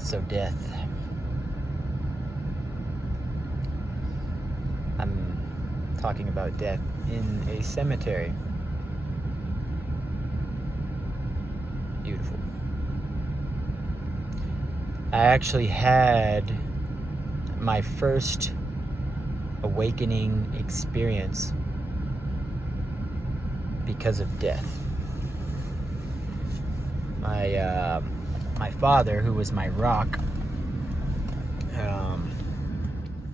So death. I'm talking about death in a cemetery. Beautiful. I actually had my first awakening experience because of death. My father, who was my rock,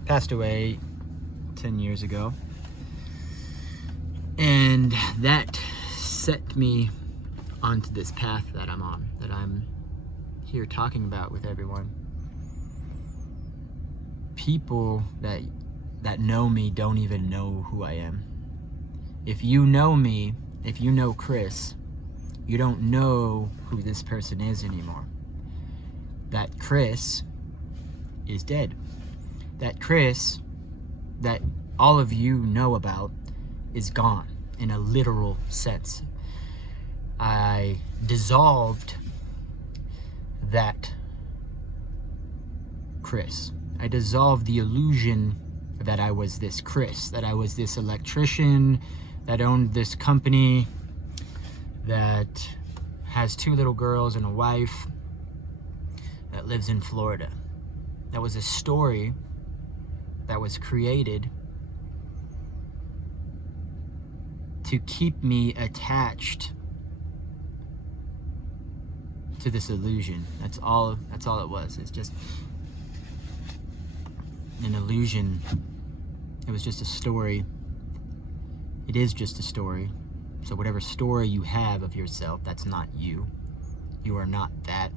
passed away 10 years ago, and that set me onto this path that I'm on, that I'm here talking about with everyone. People that know me don't even know who I am. If you know me, if you know Chris, you don't know who this person is anymore. That Chris is dead. That Chris that all of you know about is gone in a literal sense. I dissolved that Chris. I dissolved the illusion that I was this Chris, that I was this electrician that owned this company, that has 2 little girls and a wife, that lives in Florida. That was a story that was created to keep me attached to this illusion. That's all it was. It's just an illusion. It was just a story. It is just a story. So whatever story you have of yourself, that's not you. You are not that.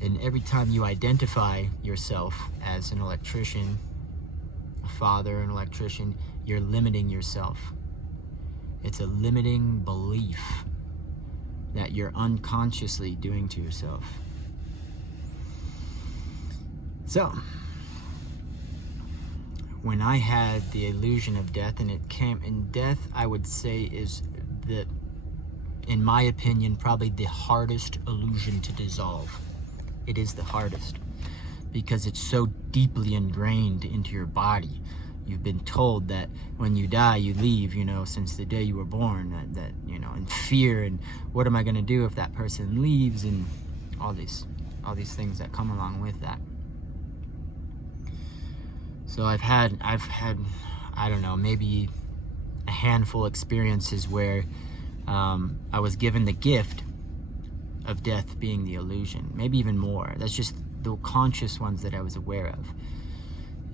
And every time you identify yourself as an electrician, a father, an electrician, you're limiting yourself. It's a limiting belief that you're unconsciously doing to yourself. So, when I had the illusion of death, and it came, and death, I would say, is the, in my opinion, probably the hardest illusion to dissolve. It is the hardest because it's so deeply ingrained into your body. You've been told that when you die, you leave, since the day you were born, that and fear, and what am I going to do if that person leaves, and all these things that come along with that. So I've had, I don't know, maybe a handful of experiences where I was given the gift of death being the illusion, maybe even more. That's just the conscious ones that I was aware of.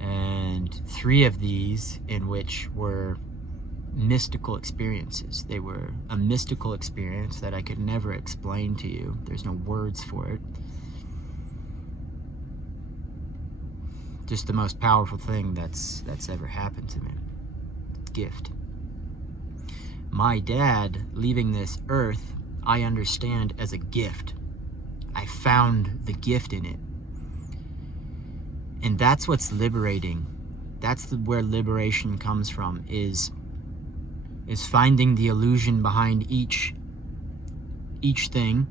And 3 of these in which were mystical experiences. They were a mystical experience that I could never explain to you. There's no words for it. Just the most powerful thing that's ever happened to me. Gift. My dad leaving this earth, I understand as a gift. I found the gift in it. And that's what's liberating. That's where liberation comes from, is finding the illusion behind each thing,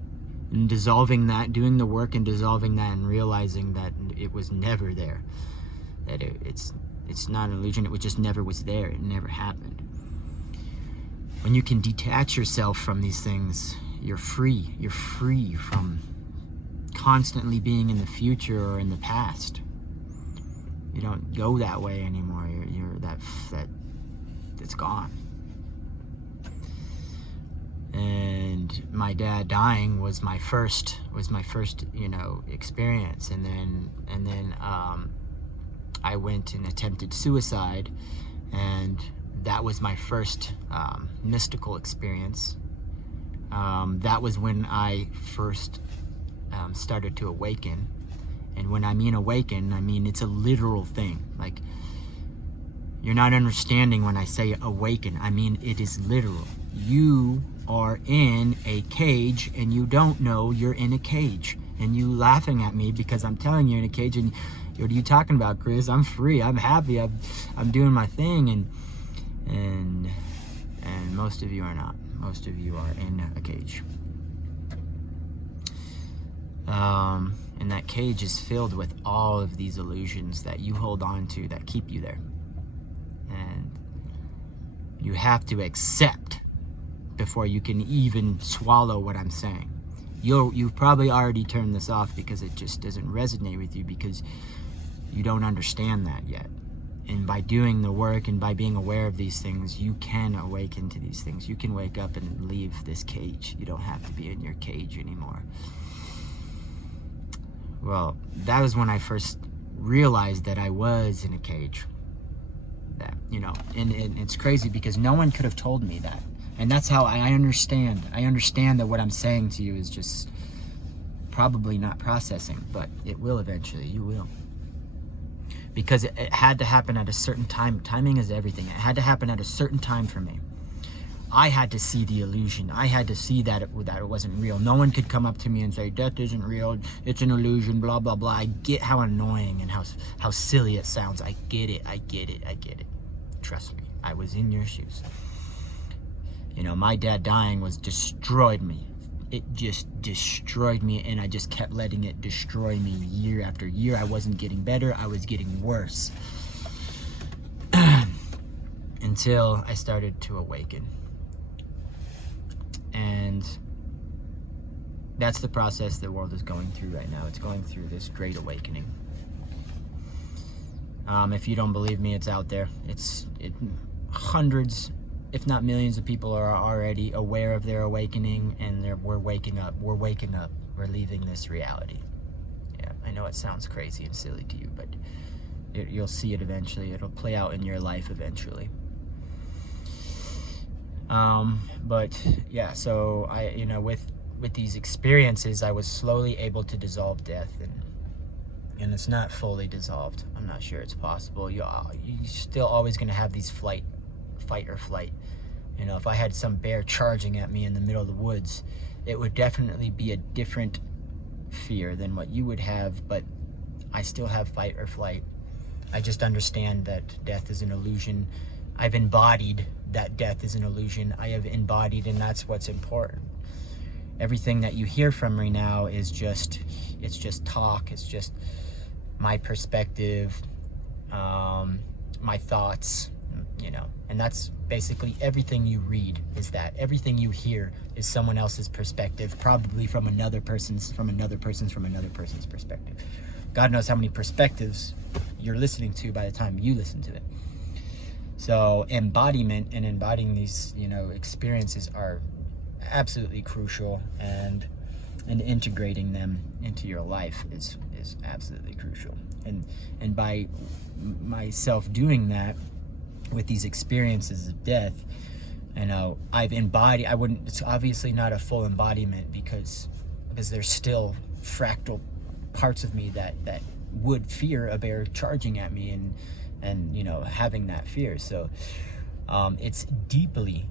and dissolving that, doing the work and dissolving that, and realizing that it was never there. That it's not an illusion, it just never was there, it never happened. When you can detach yourself from these things, you're free. You're free from constantly being in the future or in the past. You don't go that way anymore. You're that's gone. And my dad dying was my first experience, and then I went and attempted suicide, and that was my first mystical experience. That was when I first started to awaken. And when I mean awaken, I mean it's a literal thing. Like, you're not understanding when I say awaken. I mean it is literal. You are in a cage, and you don't know you're in a cage. And you laughing at me because I'm telling you you're in a cage, and what are you talking about, Chris? I'm free. I'm happy. I'm doing my thing, and most of you are not. Most of you are in a cage. And that cage is filled with all of these illusions that you hold on to that keep you there. And you have to accept before you can even swallow what I'm saying. You've probably already turned this off because it just doesn't resonate with you, because you don't understand that yet. And by doing the work and by being aware of these things, you can awaken to these things. You can wake up and leave this cage. You don't have to be in your cage anymore. Well, that was when I first realized that I was in a cage. That, you know, and it's crazy because no one could have told me that. And that's how I understand. I understand that what I'm saying to you is just probably not processing, but it will eventually. You will. Because it had to happen at a certain time. Timing is everything. It had to happen at a certain time for me. I had to see the illusion. I had to see that it wasn't real. No one could come up to me and say, death isn't real, it's an illusion, blah, blah, blah. I get how annoying and how silly it sounds. I get it. Trust me, I was in your shoes. You know, my dad dying destroyed me. It just destroyed me, and I just kept letting it destroy me year after year. I wasn't getting better, I was getting worse. Until I started to awaken. And that's the process the world is going through right now. It's going through this great awakening. If you don't believe me, it's out there. Hundreds, if not millions of people are already aware of their awakening, and we're waking up. We're waking up. We're leaving this reality. Yeah, I know it sounds crazy and silly to you, but you'll see it eventually. It'll play out in your life eventually. But yeah, so with these experiences, I was slowly able to dissolve death, and it's not fully dissolved. I'm not sure it's possible. You're still always going to have these fight or flight. You know, if I had some bear charging at me in the middle of the woods, it would definitely be a different fear than what you would have, but I still have fight or flight. I just understand that death is an illusion. I've embodied that death is an illusion. I have embodied, and that's what's important. Everything that you hear from me now is just talk. It's just my perspective, my thoughts, you know, and that's basically everything you read is that. Everything you hear is someone else's perspective, probably from another person's perspective. God knows how many perspectives you're listening to by the time you listen to it. So embodiment and embodying these, you know, experiences are absolutely crucial, and integrating them into your life is absolutely crucial. And by myself doing that with these experiences of death, you know, it's obviously not a full embodiment because there's still fractal parts of me that would fear a bear charging at me and you know, having that fear. So it's deeply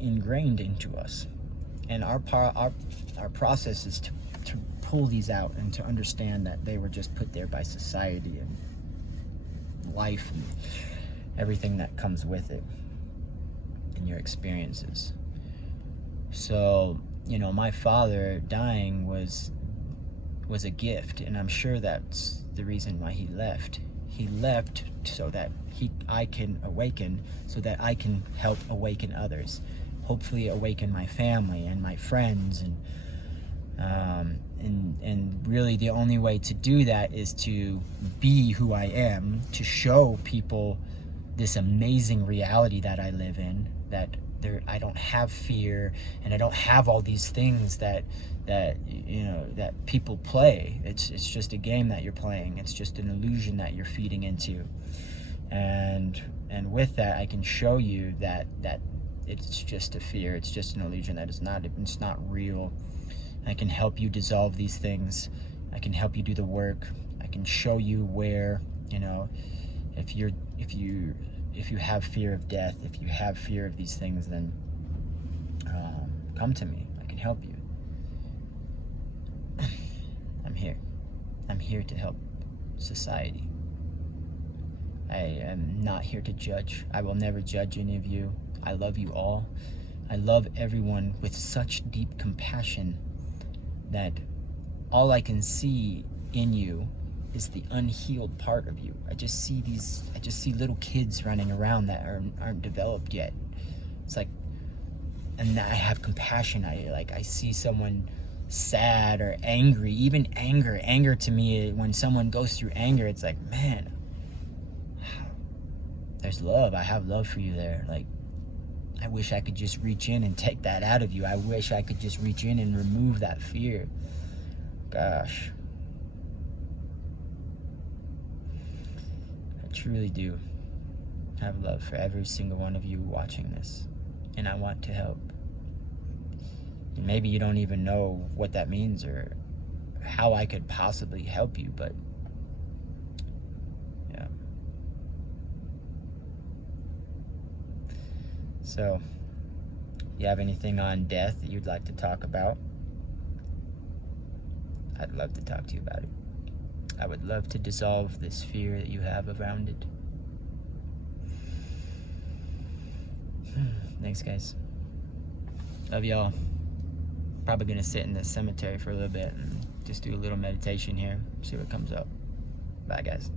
ingrained into us, and our process is to pull these out and to understand that they were just put there by society and life and everything that comes with it and your experiences. So, you know, my father dying was a gift, and I'm sure that's the reason why he left. He left so that I can awaken, so that I can help awaken others, hopefully awaken my family and my friends, and really the only way to do that is to be who I am, to show people this amazing reality that I live in, that I don't have fear, and I don't have all these things that you know that people play. It's just a game that you're playing. It's just an illusion that you're feeding into, and with that I can show you that it's just a fear. It's just an illusion, that it's not real. I can help you dissolve these things. I can help you do the work. I can show you where, you know, if you have fear of death, if you have fear of these things, then come to me. I can help you. I'm here. I'm here to help society. I am not here to judge. I will never judge any of you. I love you all. I love everyone with such deep compassion that all I can see in you is the unhealed part of you. I just see little kids running around that aren't developed yet. It's like, and I have compassion. I see someone sad or angry, even anger to me, when someone goes through anger, it's like, man, there's love. I have love for you there. Like, I wish I could just reach in and take that out of you. I wish I could just reach in and remove that fear. Gosh, I truly do have love for every single one of you watching this, and I want to help. And maybe you don't even know what that means or how I could possibly help you, but yeah. So, you have anything on death that you'd like to talk about? I'd love to talk to you about it. I would love to dissolve this fear that you have around it. Thanks, guys. Love y'all. Probably gonna sit in the cemetery for a little bit and just do a little meditation here, see what comes up. Bye, guys.